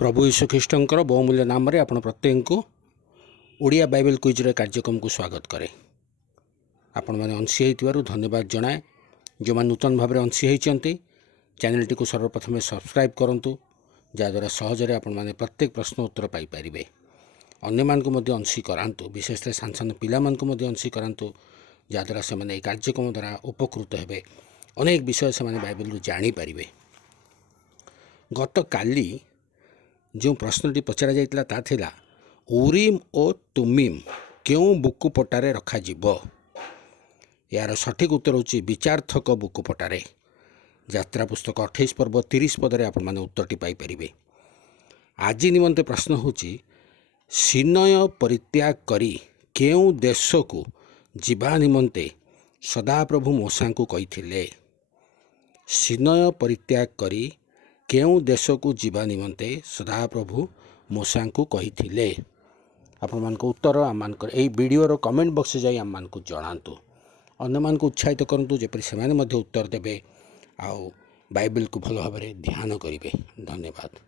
प्रभु यीशु ख्रीष्टर बहुमूल्य नाम रे आपण प्रत्येक को ओडिया बाइबल क्विज कार्यक्रम को स्वागत करे। आपण मैंने अंशी होइतिबारु धन्यवाद जनाए। जो मैंने नूतन भाव में अंशी होती चैनल टी सर्वप्रथम सब्सक्राइब करूँ, जहाँद्वारा सहजरे आपण मैंने प्रत्येक प्रश्न उत्तर पाइपर। अन्य मानक अंशी करातु, विशेषकर सान सान पिला अंशी करातु, जहाँद्वारा से मैंने कार्यक्रम द्वारा उपकृत हेबे। अनेक विषय से बाइबल जानीपर। गत काली जो प्रश्नटी पचरा जाइतिला ता थिला उरीम और तुमीम क्यों बुकुपटारे रखाजिब। यार सठिक उत्तर होची विचार्थक बुकुपटारे। यात्रा पुस्तक 28 पर्व 30 पदरे आपण माने उत्तरटी पाई परिबे। आज निमंते प्रश्न होची सिनय परित्याग करी केउ देश को जीवा निमंते सदाप्रभु मूसा को कहिथिले। सिनय परित्याग करी केउ देश को जीवा निमंते सदाप्रभु मूसा को कहिथिले। आपण मानक उत्तर आम मानकर एई वीडियोर कमेंट बॉक्स जाई आम मानक जणांतु। अन्य मानक उत्साहित करंतु जेपरि सेमाने मध्ये उत्तर देबे आउ बाइबल को भल भाबरे ध्यान करिवे। धन्यवाद।